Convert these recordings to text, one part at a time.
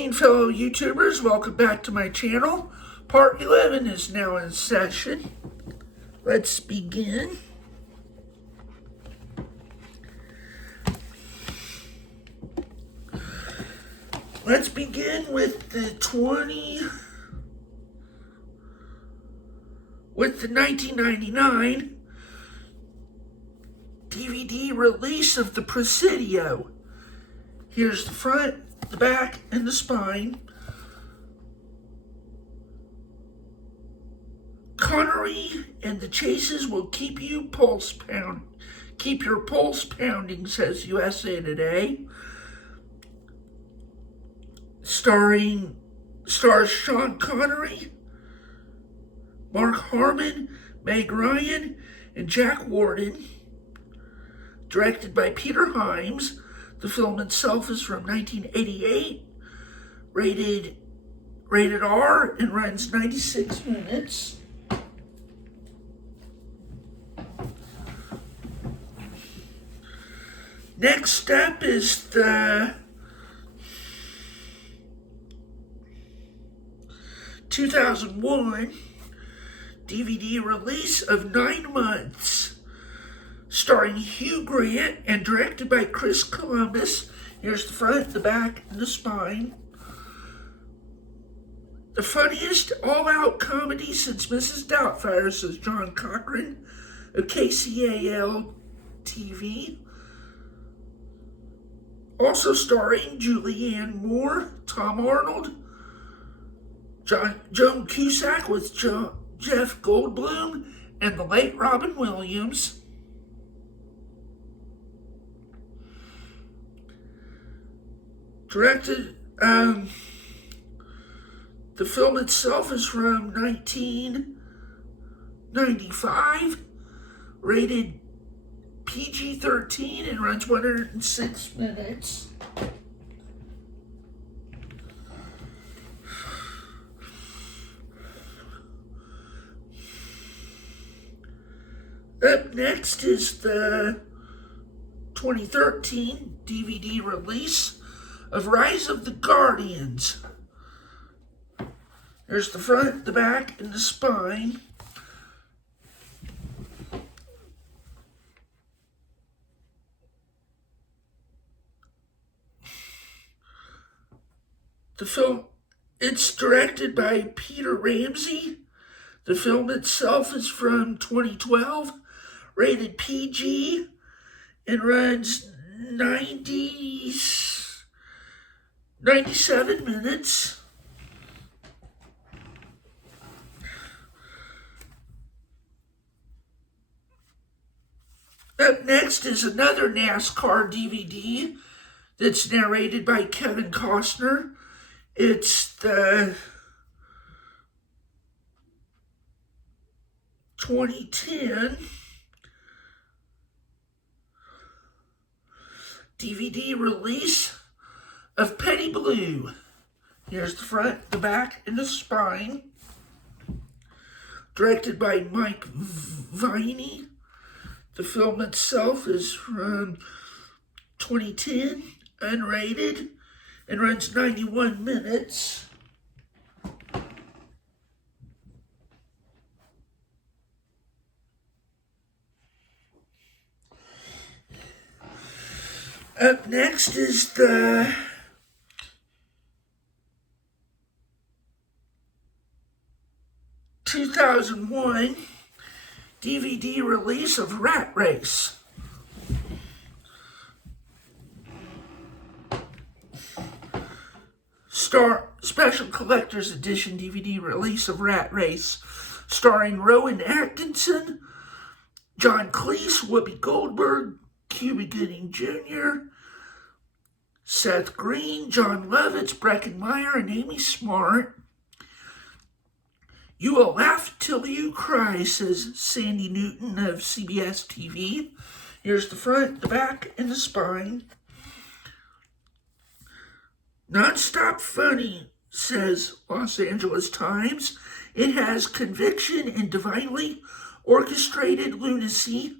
evening, fellow YouTubers. Welcome back to my channel. Part 11 is now in session. Let's begin. Let's begin with the 1999 DVD release of The Presidio. Here's the front, the back, and the spine. Connery and the chases will keep your pulse pounding, says USA Today. Stars Sean Connery, Mark Harmon, Meg Ryan, and Jack Warden. Directed by Peter Hyams. The film itself is from 1988, rated R, and runs 96 minutes. Next up is the 2001 DVD release of 9 Months. Starring Hugh Grant and directed by Chris Columbus. Here's the front, the back, and the spine. The funniest all-out comedy since Mrs. Doubtfire, says John Cochran of KCAL TV. Also starring Julianne Moore, Tom Arnold, Joan Cusack with Jeff Goldblum, and the late Robin Williams. Directed, the film itself is from 1995, rated PG-13, and runs 106 minutes. Up next is the 2013 DVD release of Rise of the Guardians. There's the front, the back, and the spine. The film, it's directed by Peter Ramsey. The film itself is from 2012, rated PG, and runs 97 minutes. Up next is another NASCAR DVD that's narrated by Kevin Costner. It's the 2010 DVD release of Petty Blue. Here's the front, the back, and the spine. Directed by Mike Viney. The film itself is from 2010, unrated, and runs 91 minutes. Up next is the 2001 DVD release of Rat Race. Special Collector's Edition DVD release of Rat Race, starring Rowan Atkinson, John Cleese, Whoopi Goldberg, Cuba Gooding Jr., Seth Green, John Lovitz, Breckin Meyer, and Amy Smart. You will laugh till you cry, says Sandy Newton of CBS TV. Here's the front, the back, and the spine. Non-stop funny, says Los Angeles Times. It has conviction and divinely orchestrated lunacy,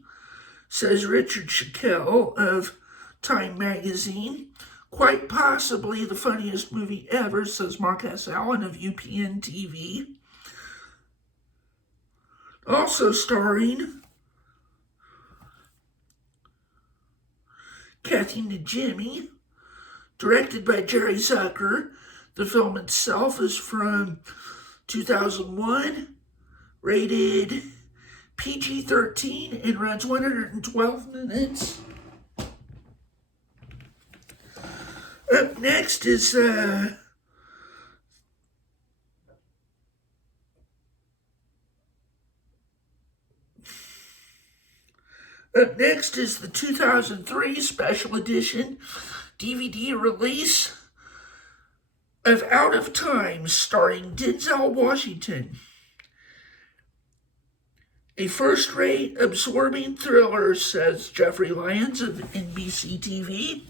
says Richard Schickel of Time Magazine. Quite possibly the funniest movie ever, says Mark S. Allen of UPN TV. Also starring Kathy Najimy, directed by Jerry Zucker. The film itself is from 2001, rated PG-13, and runs 112 minutes. Up next is the 2003 special edition DVD release of Out of Time, starring Denzel Washington. A first-rate, absorbing thriller, says Jeffrey Lyons of NBC TV.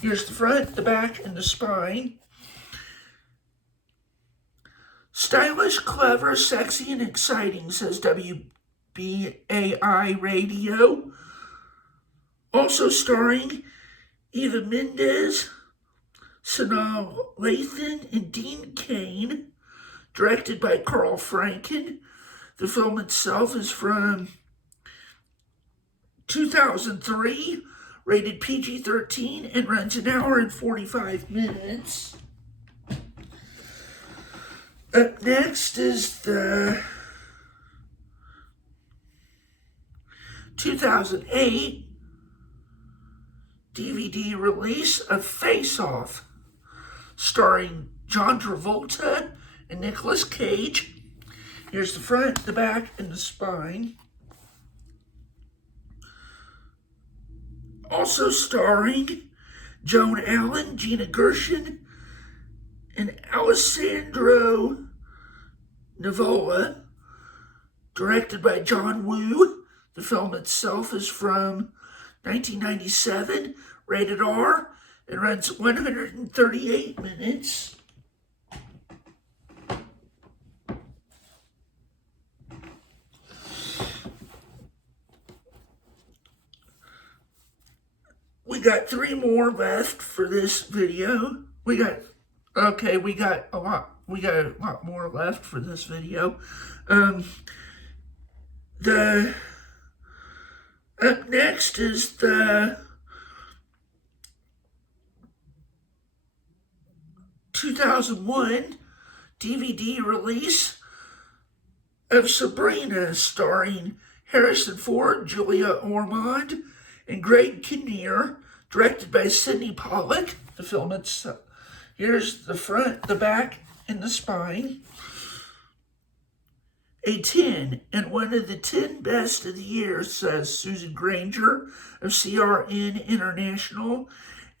Here's the front, the back, and the spine. Stylish, clever, sexy, and exciting, says WBAI Radio. Also starring Eva Mendes, Sanaa Lathan, and Dean Cain. Directed by Carl Franken. The film itself is from 2003, rated PG-13, and runs an hour and 45 minutes. Up next is the 2008 DVD release of Face Off, starring John Travolta and Nicolas Cage. Here's the front, the back, and the spine. Also starring Joan Allen, Gina Gershon, and Alessandro Nivola. Directed by John Woo. The film itself is from 1997, rated R, and runs 138 minutes. We got 3 more left for this video. We got a lot more left for this video. Up next is the 2001 DVD release of Sabrina, starring Harrison Ford, Julia Ormond, and Greg Kinnear, directed by Sidney Pollack. The film itself. Here's the front, the back, and the spine. A 10, and one of the 10 best of the year, says Susan Granger of CRN International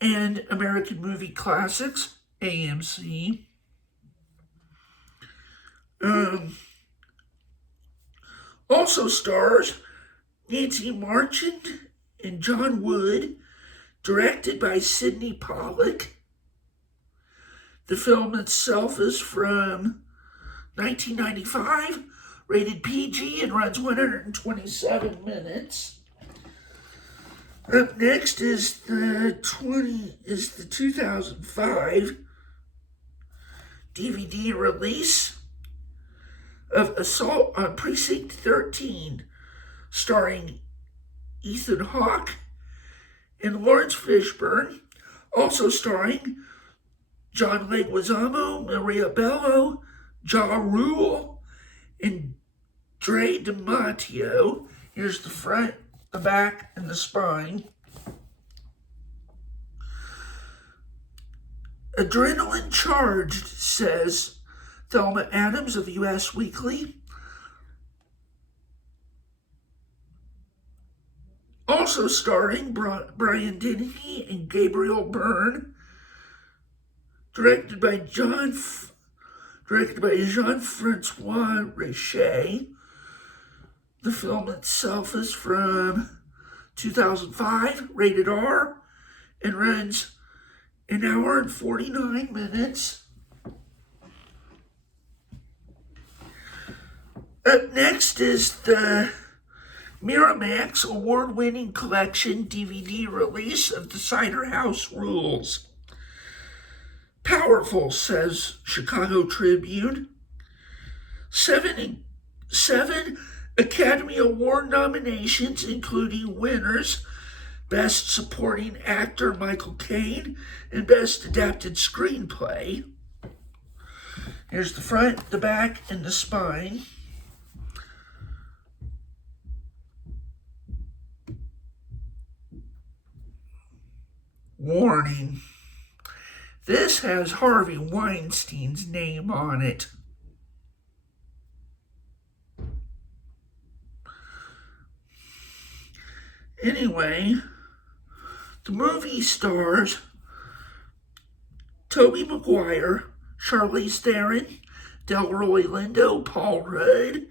and American Movie Classics, AMC. Also stars Nancy Marchand and John Wood, directed by Sidney Pollack. The film itself is from 1995, rated PG, and runs 127 minutes. Up next is the 2005 DVD release of Assault on Precinct 13, starring Ethan Hawke and Lawrence Fishburne, also starring John Leguizamo, Maria Bello, Ja Rule, and Dre DiMatteo. Here's the front, the back, and the spine. Adrenaline charged, says Thelma Adams of US Weekly. Also starring Brian Dennehy and Gabriel Byrne. Directed by Jean-Francois Richet. The film itself is from 2005, rated R, and runs an hour and 49 minutes. Up next is the Miramax award-winning collection DVD release of The Cider House Rules, Powerful, says Chicago Tribune. Seven Academy Award nominations, including winners Best Supporting Actor Michael Caine and Best Adapted Screenplay. Here's the front, the back, and the spine. Warning. This has Harvey Weinstein's name on it. Anyway, the movie stars Tobey Maguire, Charlize Theron, Delroy Lindo, Paul Rudd,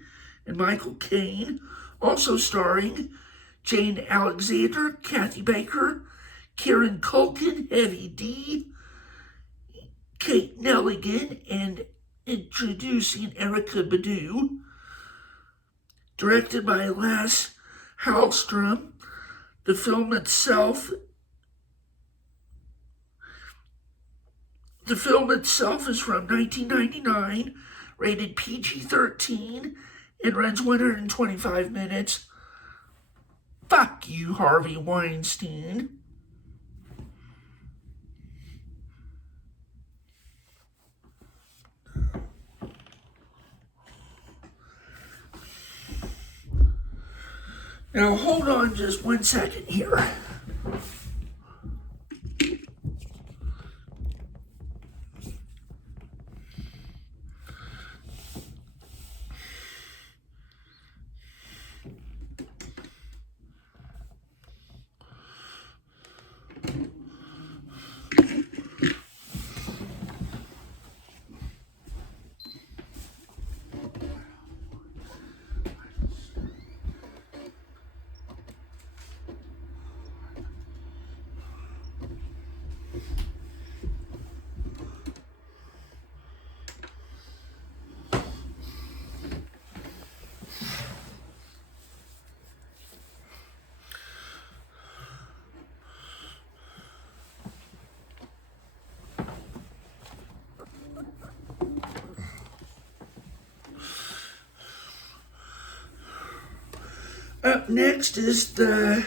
and Michael Caine. Also starring Jane Alexander, Kathy Baker, Kieran Culkin, Heavy D, Kate Nelligan, and introducing Erica Badu. Directed by Lasse Hallström. The film itself is from 1999, rated PG-13, and runs 125 minutes. Fuck you, Harvey Weinstein. Now hold on just 1 second here. Up next is the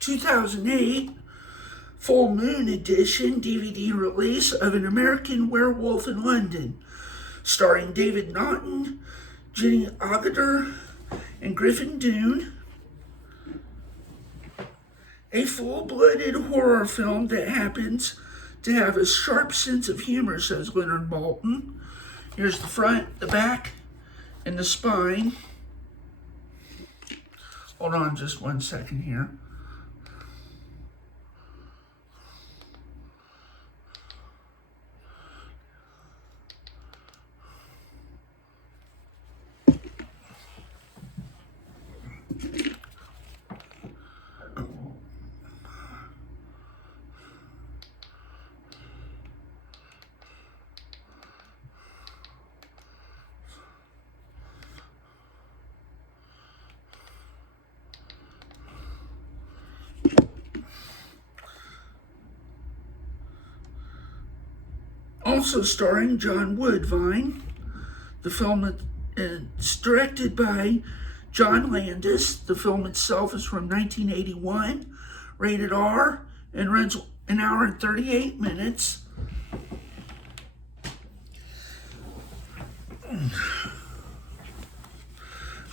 2008 Full Moon Edition DVD release of An American Werewolf in London, starring David Naughton, Jenny Agutter, and Griffin Dunne. A full-blooded horror film that happens to have a sharp sense of humor, says Leonard Maltin. Here's the front, the back, and the spine. Hold on just 1 second here. Also starring John Woodvine. The film is directed by John Landis. The film itself is from 1981, rated R, and runs an hour and 38 minutes.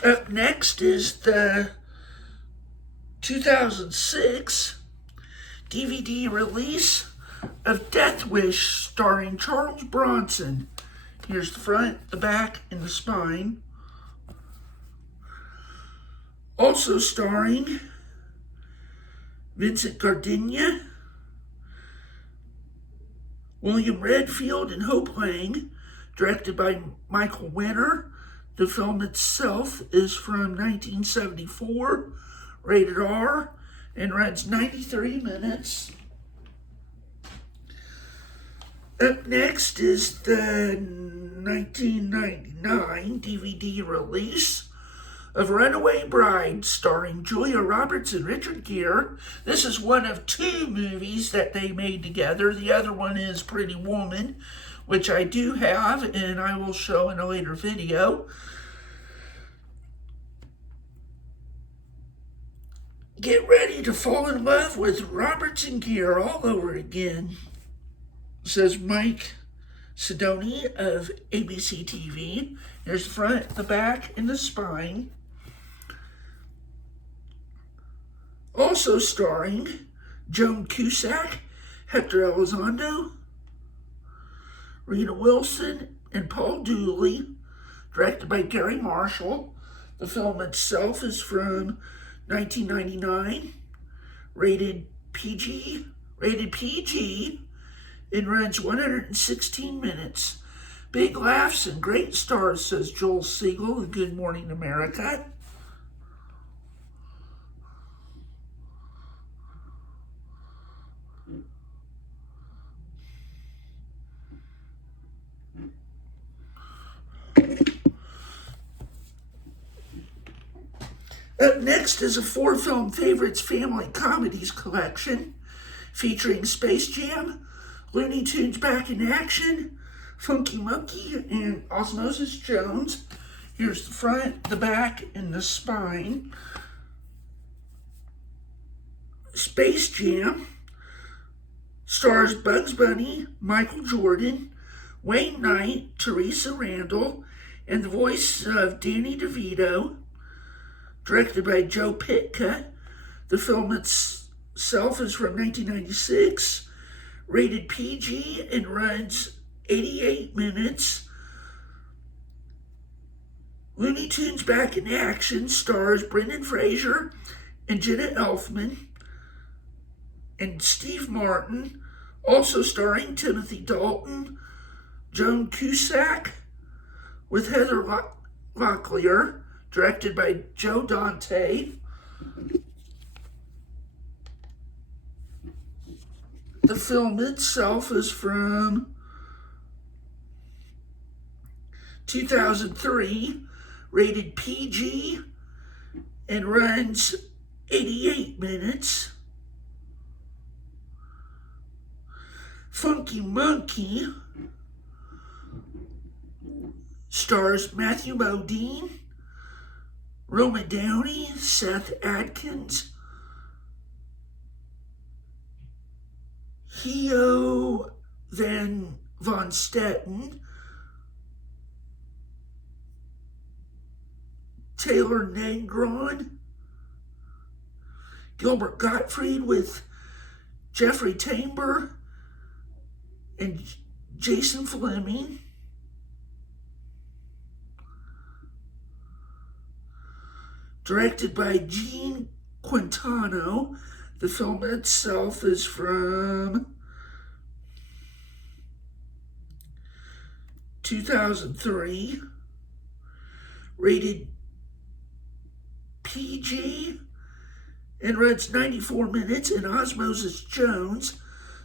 Up next is the 2006 DVD release of Death Wish, starring Charles Bronson. Here's the front, the back, and the spine. Also starring Vincent Gardenia, William Redfield, and Hope Lang. Directed by Michael Winner. The film itself is from 1974, rated R, and runs 93 minutes. Up next is the 1999 DVD release of Runaway Bride, starring Julia Roberts and Richard Gere. This is one of two movies that they made together. The other one is Pretty Woman, which I do have and I will show in a later video. Get ready to fall in love with Roberts and Gere all over again, says Mike Sidoni of ABC TV. There's the front, the back, and the spine. Also starring Joan Cusack, Hector Elizondo, Rita Wilson, and Paul Dooley. Directed by Gary Marshall. The film itself is from 1999. Rated PG, and runs 116 minutes. Big laughs and great stars, says Joel Siegel of Good Morning America. Up next is a 4-film favorites family comedies collection featuring Space Jam, Looney Tunes Back in Action, Funky Monkey, and Osmosis Jones. Here's the front, the back, and the spine. Space Jam stars Bugs Bunny, Michael Jordan, Wayne Knight, Teresa Randall, and the voice of Danny DeVito. Directed by Joe Pytka. The film itself is from 1996. Rated PG and runs 88 minutes. Looney Tunes Back in Action stars Brendan Fraser and Jenna Elfman and Steve Martin. Also starring Timothy Dalton, Joan Cusack, with Heather Locklear. Directed by Joe Dante. The film itself is from 2003, rated PG, and runs 88 minutes. Funky Monkey stars Matthew Modine, Roma Downey, Seth Adkins, Heo Van Stetten, Taylor Negron, Gilbert Gottfried with Jeffrey Tambor and Jason Fleming. Directed by Gene Quintano. The film itself is from 2003. Rated PG and runs 94 minutes. And Osmosis Jones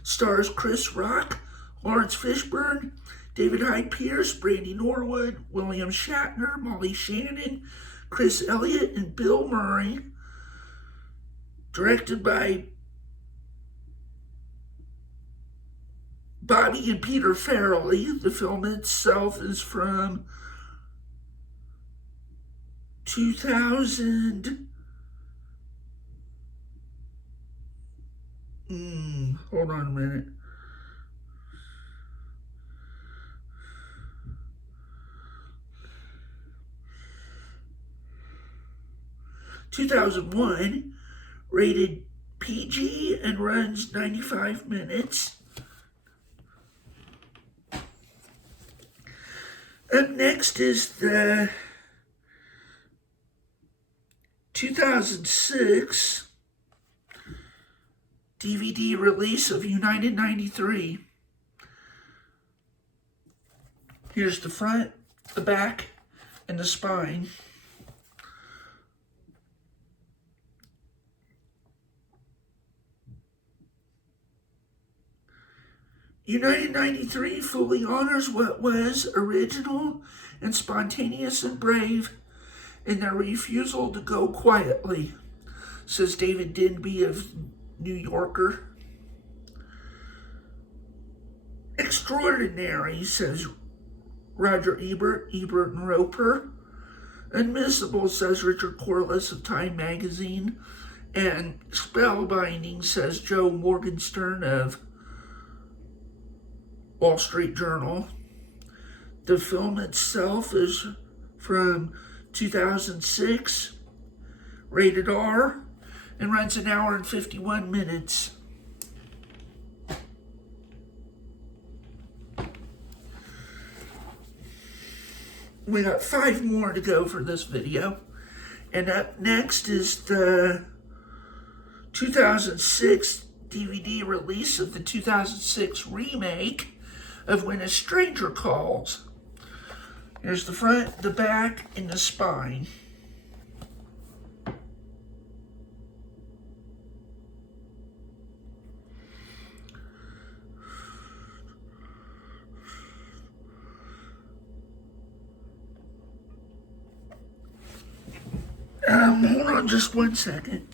stars Chris Rock, Lawrence Fishburne, David Hyde Pierce, Brandy Norwood, William Shatner, Molly Shannon, Chris Elliott, and Bill Murray. Directed by Bobby and Peter Farrelly. The film itself is from 2000. Hold on a minute. (2001), rated PG and runs 95 minutes. Up next is the 2006 DVD release of United 93. Here's the front, the back, and the spine. United 93 fully honors what was original and spontaneous and brave in their refusal to go quietly, says David Denby of New Yorker. Extraordinary, says Roger Ebert and Roper. Admissible, says Richard Corliss of Time magazine. And spellbinding, says Joe Morgenstern of Wall Street Journal. The film itself is from 2006, rated R, and runs an hour and 51 minutes. We got 5 more to go for this video. And up next is the 2006 DVD release of the 2006 remake of When a Stranger Calls. Here's the front, the back, and the spine. Hold on just 1 second.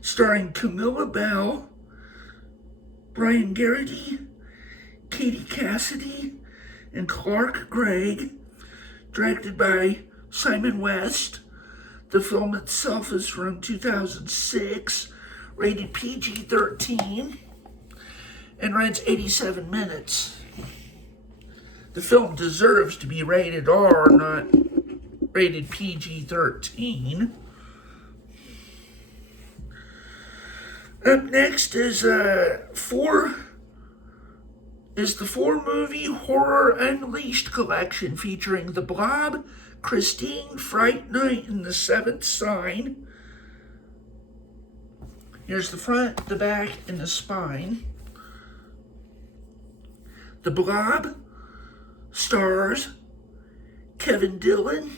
Starring Camilla Bell, Brian Garrity, Katie Cassidy, and Clark Gregg. Directed by Simon West. The film itself is from 2006, rated PG-13, and runs 87 minutes. The film deserves to be rated R, not rated PG-13. Up next is the 4-movie Horror Unleashed collection featuring The Blob, Christine, Fright Night, and The Seventh Sign. Here's the front, the back, and the spine. The Blob stars Kevin Dillon,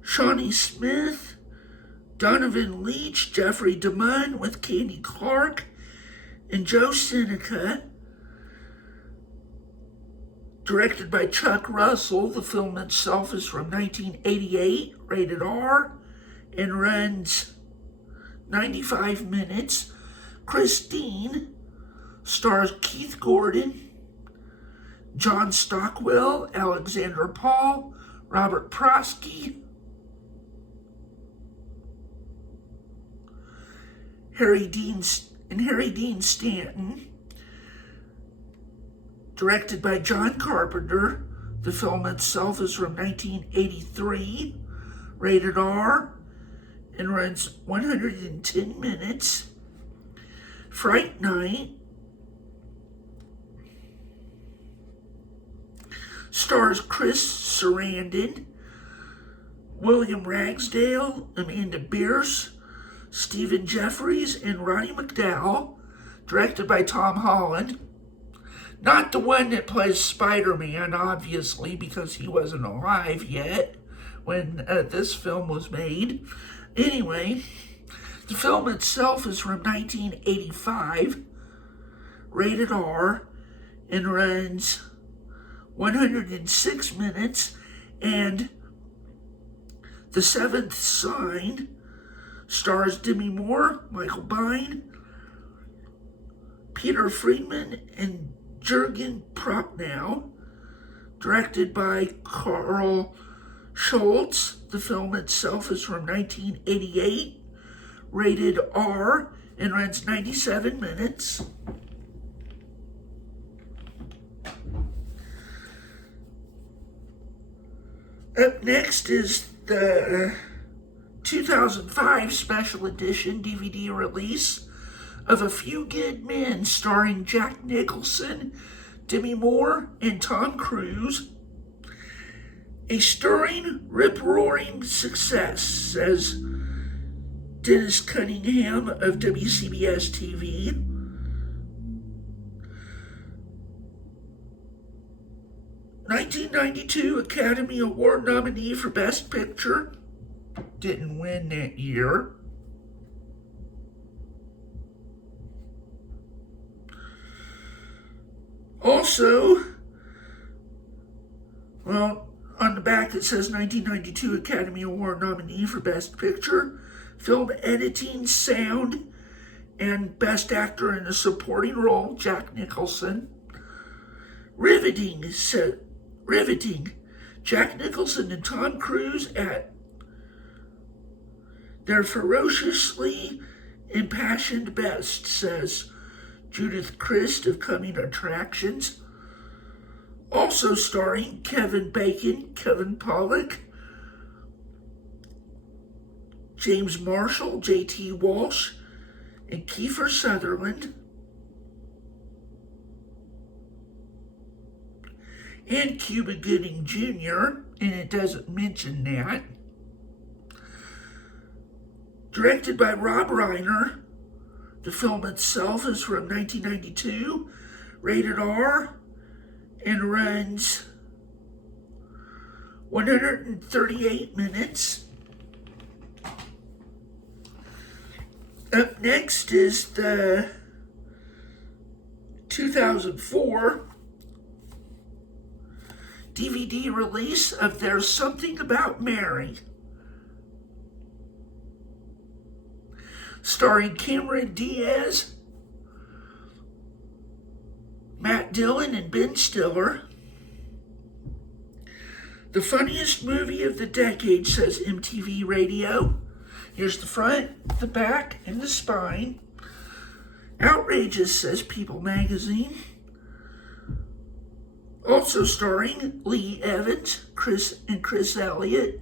Shawnee Smith, Donovan Leitch, Jeffrey DeMunn with Candy Clark, and Joe Seneca. Directed by Chuck Russell, the film itself is from 1988, rated R, and runs 95 minutes. Christine stars Keith Gordon, John Stockwell, Alexandra Paul, Robert Prosky, Harry Dean Stanton. Directed by John Carpenter. The film itself is from 1983, rated R, and runs 110 minutes. Fright Night stars Chris Sarandon, William Ragsdale, Amanda Bierce, Stephen Jeffries, and Roddy McDowall. Directed by Tom Holland. Not the one that plays Spider-Man, obviously, because he wasn't alive yet when this film was made. Anyway, the film itself is from 1985, rated R, and runs 106 minutes. And The Seventh Sign stars Demi Moore, Michael Biehn, Peter Friedman, and Jürgen Prochnow. Directed by Carl Schultz. The film itself is from 1988, rated R, and runs 97 minutes. Up next is the 2005 special edition DVD release of A Few Good Men, starring Jack Nicholson, Demi Moore, and Tom Cruise. A stirring, rip-roaring success, says Dennis Cunningham of WCBS TV. '92 Academy Award nominee for Best Picture. Didn't win that year. Also, Well, on the back it says 1992 Academy Award nominee for Best Picture, Film Editing, Sound, and Best Actor in a Supporting Role, Jack Nicholson. Riveting. Jack Nicholson and Tom Cruise at their ferociously impassioned best, says Judith Christ of Coming Attractions. Also starring Kevin Bacon, Kevin Pollak, James Marshall, J.T. Walsh, and Kiefer Sutherland. And Cuba Gooding Jr., and it doesn't mention that. Directed by Rob Reiner. The film itself is from 1992, rated R, and runs 138 minutes. Up next is the 2004 DVD release of There's Something About Mary, starring Cameron Diaz, Matt Dillon, and Ben Stiller. The funniest movie of the decade, says MTV Radio. Here's the front, the back, and the spine. Outrageous, says People Magazine. Also starring Lee Evans, Chris Elliott.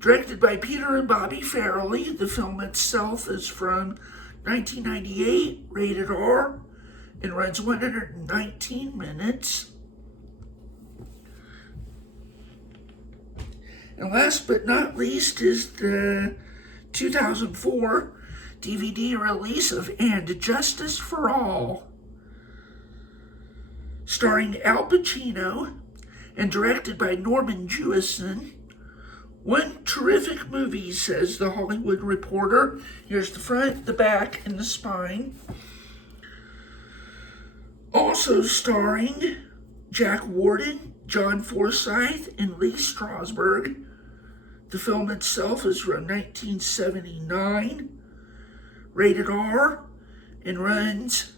Directed by Peter and Bobby Farrelly. The film itself is from 1998, rated R, and runs 119 minutes. And last but not least is the 2004 DVD release of And Justice for All, starring Al Pacino and directed by Norman Jewison. One terrific movie, says The Hollywood Reporter. Here's the front, the back, and the spine. Also starring Jack Warden, John Forsythe, and Lee Strasberg. The film itself is from 1979, rated R, and runs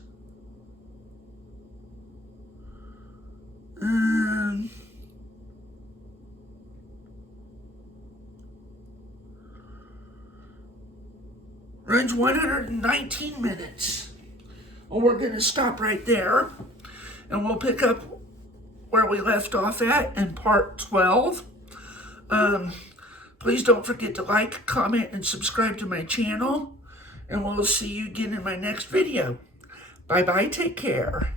runs 119 minutes. Well, we're going to stop right there, and we'll pick up where we left off at in part 12. Please don't forget to like, comment, and subscribe to my channel, and we'll see you again in my next video. Bye-bye, take care.